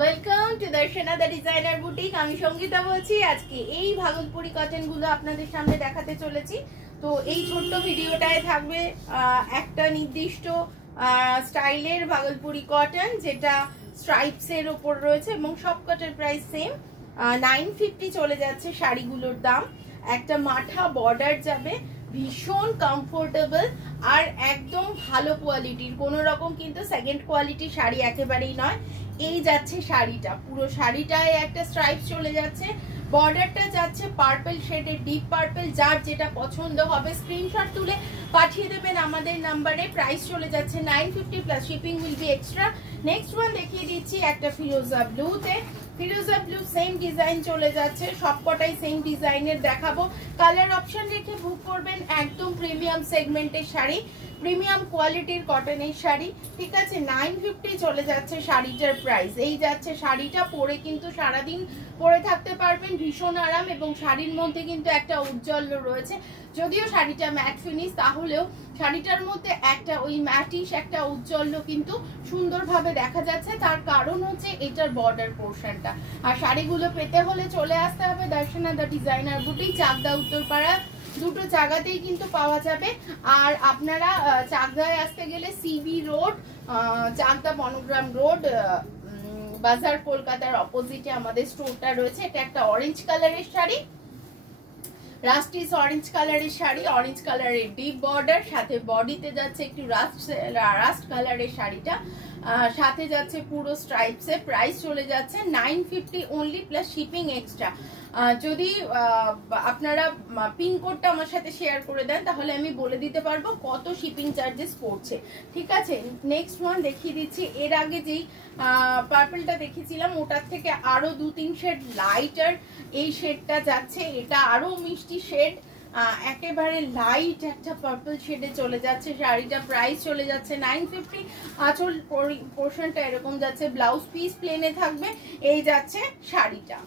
Welcome to Darshana the designer boutique. আমি সঙ্গীতা বলছি। আজকে এই ভাগলপুরি কটন গুলো আপনাদের সামনে দেখাতে চলেছি। তো এই ছোট্ট ভিডিওটায় থাকবে একটা নির্দিষ্ট স্টাইলের ভাগলপুরি কটন, যেটা স্ট্রাইপস এর উপর রয়েছে এবং সব কটার প্রাইস সেম। 950 চলে যাচ্ছে শাড়িগুলোর দাম। একটা মাঠা বর্ডার যাবে, ভীষণ কমফোর্টেবল আর একদম ভালো কোয়ালিটির, কোনো রকম কিন্তু সেকেন্ড কোয়ালিটির শাড়ি একেবারেই নয়। এই যাচ্ছে শাড়িটা, পুরো শাড়িটায় একটা স্ট্রাইপ চলে যাচ্ছে, বর্ডারটা যাচ্ছে পার্পল শেডের, ডিপ পার্পল। যার যেটা পছন্দ হবে স্ক্রিনশট তুলে পাঠিয়ে দেবেন আমাদের নাম্বারে। প্রাইস চলে যাচ্ছে 950 plus shipping will be extra. Next one দেখিয়ে দিচ্ছি একটা ফিরোজা ব্লুতে। ফিরোজা ব্লু সেম ডিজাইন চলে যাচ্ছে, সবকটাই সেম ডিজাইনের দেখাবো। কালার অপশন রেখে বুক করবেন। একদম প্রিমিয়াম সেগমেন্টের শাড়ি, প্রিমিয়াম কোয়ালিটির কটনের শাড়ি, ঠিক আছে। 950 চলে যাচ্ছে শাড়িটার প্রাইস। এই যাচ্ছে শাড়িটা, পরে কিন্তু সারাদিন পরে থাকতে পারবেন, ভীষণ আরাম এবং শাড়ির মধ্যে কিন্তু একটা উজ্জ্বল্য রয়েছে। যদিও শাড়িটা ম্যাট ফিনিশ, তাহলেও শাড়িটার মধ্যে একটা ওই ম্যাটিশ একটা উজ্জ্বল্য কিন্তু সুন্দরভাবে দেখা যাচ্ছে। তার কারণ হচ্ছে এটার বর্ডার পোর্শনটা। আর শাড়িগুলো পেতে হলে চলে আসতে হবে Darshana the designer boutique, Chakdah Uttarpara, দুটো জায়গাতেই কিন্তু পাওয়া যাবে। আর আপনারা চাকদায় আসতে গেলে সিবি রোড, চাকদা বনগ্রাম রোড, বাজার কলকাতার অপোজিটে আমাদের স্টোরটা রয়েছে। এটা একটা অরেঞ্জ কালারের শাড়ি, রাস্টিস অরেঞ্জ কালারের শাড়ি, অরেঞ্জ কালারের ডিপ বর্ডার, সাথে বডিতে যাচ্ছে একটু রাস্ট কালারের শাড়িটা, সাথে যাচ্ছে পুরো স্ট্রাইপসে। প্রাইস চলে যাচ্ছে 950 অনলি প্লাস শিপিং এক্সট্রা। যদি আপনারা পিন কোডটা আমার সাথে শেয়ার করে দেন তাহলে আমি বলে দিতে পারবো কত শিপিং চার্জেস পড়ছে, ঠিক আছে। নেক্সট ওয়ান দেখিয়ে দিচ্ছি। এর আগে যেই পার্পলটা দেখিয়েছিলাম ওটার থেকে আরো 2-3 শেড লাইটার এই শেডটা যাচ্ছে। এটা আরো মিষ্টি শেড, একেবারে লাইট একটা পার্পল শেডে চলে যাচ্ছে শাড়িটা। প্রাইস চলে যাচ্ছে 950। আঁচল পোর্শনটা এরকম যাচ্ছে, ব্লাউজ পিস প্লেনে থাকবে। এই যাচ্ছে শাড়িটা,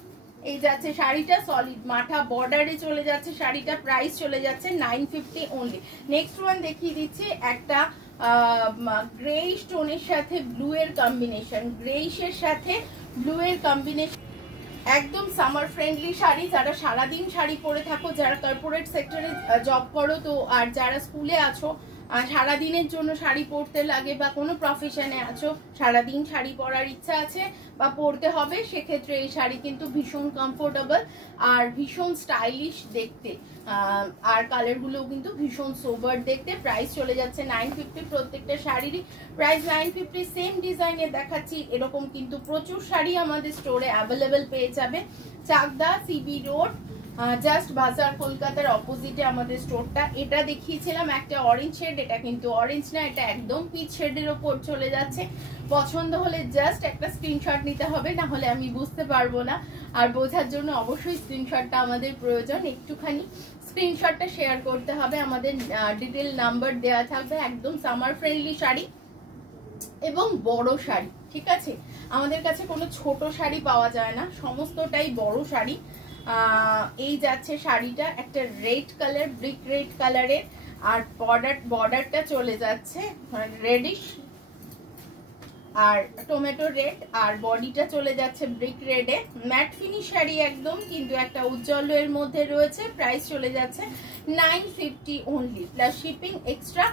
এই যাচ্ছে শাড়িটা সলিড মাঠা বর্ডারে চলে যাচ্ছে শাড়িটা। প্রাইস চলে যাচ্ছে 950 অনলি। নেক্সট ওয়ান দেখিয়ে দিচ্ছি একটা গ্রে স্টোনের সাথে ব্লু এর কম্বিনেশন, গ্রেইশের সাথে ব্লু এর কম্বিনেশন। একদম সামার ফ্রেন্ডলি শাড়ি। যারা সারাদিন শাড়ি পরে থাকো, যারা কর্পোরেট সেক্টরে জব করো, তো আর যারা স্কুলে আছো, সারাদিনের জন্য শাড়ি পরতে লাগে, বা কোনো প্রফেশনে আছো সারাদিন শাড়ি পরার ইচ্ছা আছে বা পরতে হবে, সেক্ষেত্রে এই শাড়ি কিন্তু ভীষণ কমফোর্টেবল আর ভীষণ স্টাইলিশ দেখতে। আর কালারগুলোও কিন্তু ভীষণ সোবার দেখতে। প্রাইস চলে যাচ্ছে 950। প্রত্যেকটা শাড়িরই প্রাইস 950। সেম ডিজাইনের দেখাচ্ছি, এরকম কিন্তু প্রচুর শাড়ি আমাদের স্টোরে অ্যাভেলেবেল পেয়ে যাবে। চাকদা সিবি রোড, জাস্ট বাজার কলকাতার অপোজিটে আমাদের স্টোরটা। এটা দেখিয়েছিলাম একটা অরেঞ্জ শেড, এটা কিন্তু অরেঞ্জ না, এটা একদম পিচ শেডের ওপর চলে যাচ্ছে। পছন্দ হলে জাস্ট একটা স্ক্রিনশট নিতে হবে, না হলে আমি বুঝতে পারবো না। আর বোঝার জন্য অবশ্যই স্ক্রিনশটটা আমাদের প্রয়োজন, একটুখানি স্ক্রিনশটটা শেয়ার করতে হবে। আমাদের ডিটেল নাম্বার দেওয়া থাকবে। একদম সামার ফ্রেন্ডলি শাড়ি এবং বড় শাড়ি, ঠিক আছে। আমাদের কাছে কোনো ছোট শাড়ি পাওয়া যায় না, সমস্তটাই বড় শাড়ি। এই যাচ্ছে শাড়িটা, একটা রেড কালার, ব্রিক রেড কালারের, আর বর্ডারটা চলে যাচ্ছে রেডিশ আর টমেটো রেড, আর বডিটা চলে যাচ্ছে ব্রিক রেডে। ম্যাট ফিনিশ শাড়ি একদম, কিন্তু একটা উজ্জ্বল এর মধ্যে রয়েছে। প্রাইস চলে যাচ্ছে 950 অনলি প্লাস শিপিং এক্সট্রা।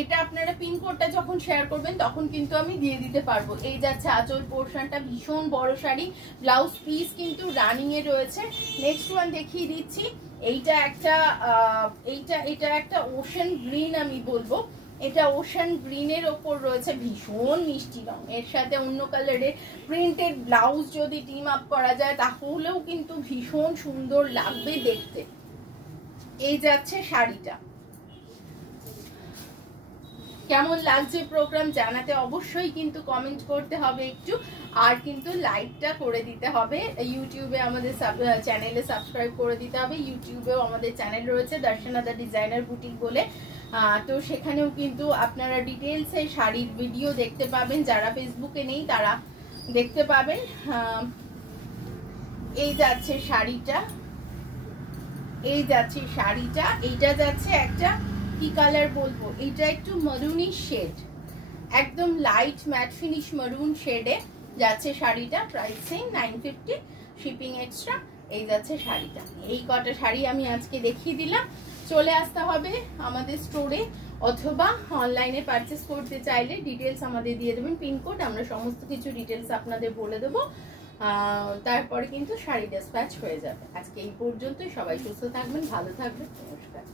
এটা আপনারা পিন কোডটা যখন শেয়ার করবেন তখন কিন্তু আমি দিয়ে দিতে পারবো। এই যাচ্ছে আঁচল পোর্শনটা, ভীষণ বড় শাড়ি, ব্লাউজ পিস কিন্তু রানিং এ রয়েছে। নেক্সট ওয়ান দেখিয়ে দিচ্ছি। এইটা একটা ওশেন গ্রিন আমি বলবো, এটা ওশান গ্রিনের ওপর রয়েছে, ভীষণ মিষ্টি রং। এর সাথে অন্য কালারের প্রিন্টেড ব্লাউজ যদি টিম আপ করা যায় তাহলেও কিন্তু ভীষণ সুন্দর লাগবে দেখতে। এই যাচ্ছে শাড়িটা। কেমন লাগছে প্রোগ্রাম জানাতে অবশ্যই কিন্তু কমেন্ট করতে হবে একটু, আর কিন্তু লাইকটা করে দিতে হবে। ইউটিউবে আমাদের চ্যানেলে সাবস্ক্রাইব করে দিতে হবে। ইউটিউবেও আমাদের চ্যানেল রয়েছে দর্শনা দ্য ডিজাইনার বুটিক বলে, তো সেখানেও কিন্তু আপনারা ডিটেলসে শাড়ির ভিডিও দেখতে পাবেন। যারা ফেসবুকে নেই তারা দেখতে পাবেন। এই যাচ্ছে শাড়িটা, এই যাচ্ছে শাড়িটা। এইটা যাচ্ছে একটা কি কালার বলবো, এটা একটু মারুনি শেড, একদম লাইট ম্যাট ফিনিশ মারুন শেডে। যাচ্ছে শাড়িটা, প্রাইস সেম 950, শিপিং এক্সট্রা। এই যাচ্ছে শাড়িটা। এই কটা শাড়ি আমি আজকে দেখিয়ে দিলাম। চলে আসতে হবে আমাদের স্টোরে, অথবা অনলাইনে পারচেস করতে চাইলে ডিটেলস আমাদের দিয়ে দেবেন, পিনকোড, আমরা সমস্ত কিছু ডিটেলস আপনাদের বলে দেবো। তারপরে কিন্তু শাড়ি ডিসপ্যাচ হয়ে যাবে। আজকে এই পর্যন্তই। সবাই সুস্থ থাকবেন, ভালো থাকবেন, নমস্কার।